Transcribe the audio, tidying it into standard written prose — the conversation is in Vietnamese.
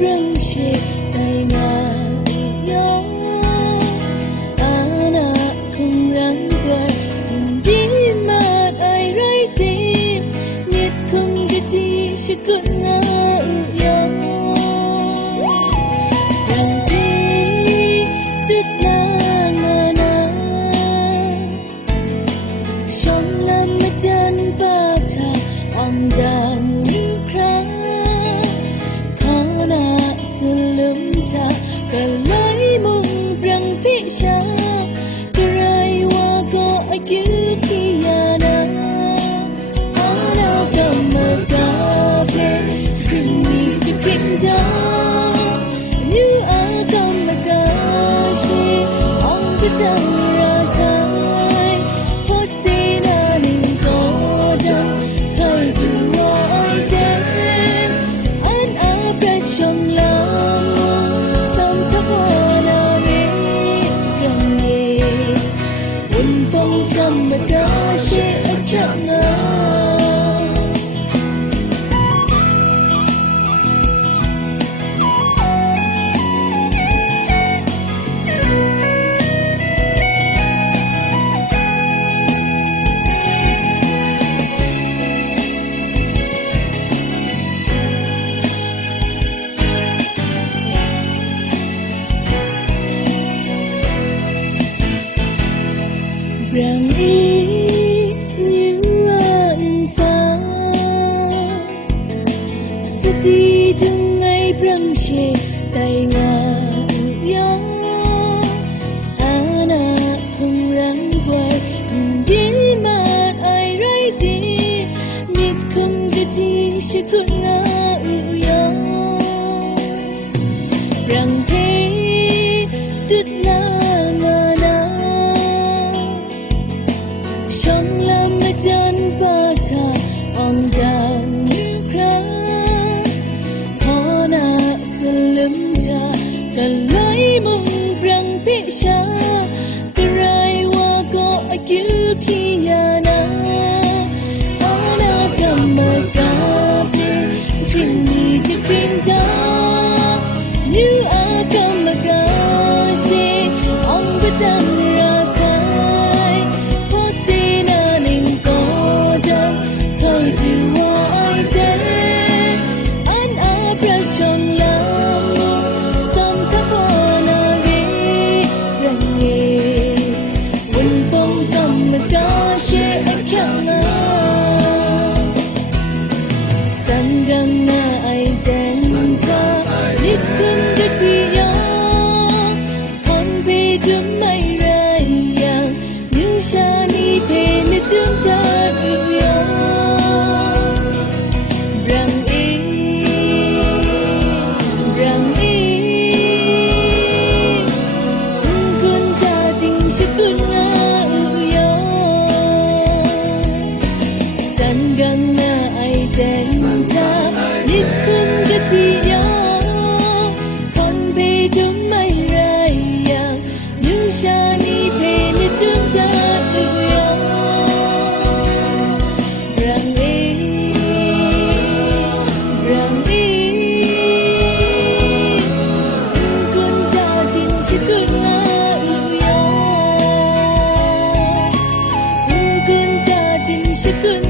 răng she tay ngà yo ana không răng quay không đi mà ai rơi tim nhiệt không đi chi sẽ cơn ngà yo răng đi tức na na na trong lâm chân ba thà on dan như kra khana selum cha kalai mung prang pisha karai wa ko akyutiana ana kama kape tikini tikinda you are kama kashi on the sai pote na ning ko jang thai tu ai den an a trong lòng sông thấp hoa na gần nghề buồn phong cầm mà đã sẽ ở trong rằng ý như anh xa sẽ đi từng ngày răng she tay ngà yo ana không răng quay không đi mà ai rơi đi nhiệt không cái gì sẽ cứ ngà yo rằng thế tức là trong lâm chân ba thà on dan như kra khana selum cha kalai mung prang pisha karai wa ko akyutiana ana kama kape tikini tikinda you are kama kashi on the dam sanggang na ay denta likun gatiya hanpe dumay rayang yushani penitun taduya brang kun dating sikun na uya sanggang na ay denta likun gatiya hanpe dumay rayang yushani penitun taduya brang kun dating sikun na uya kun dating sikun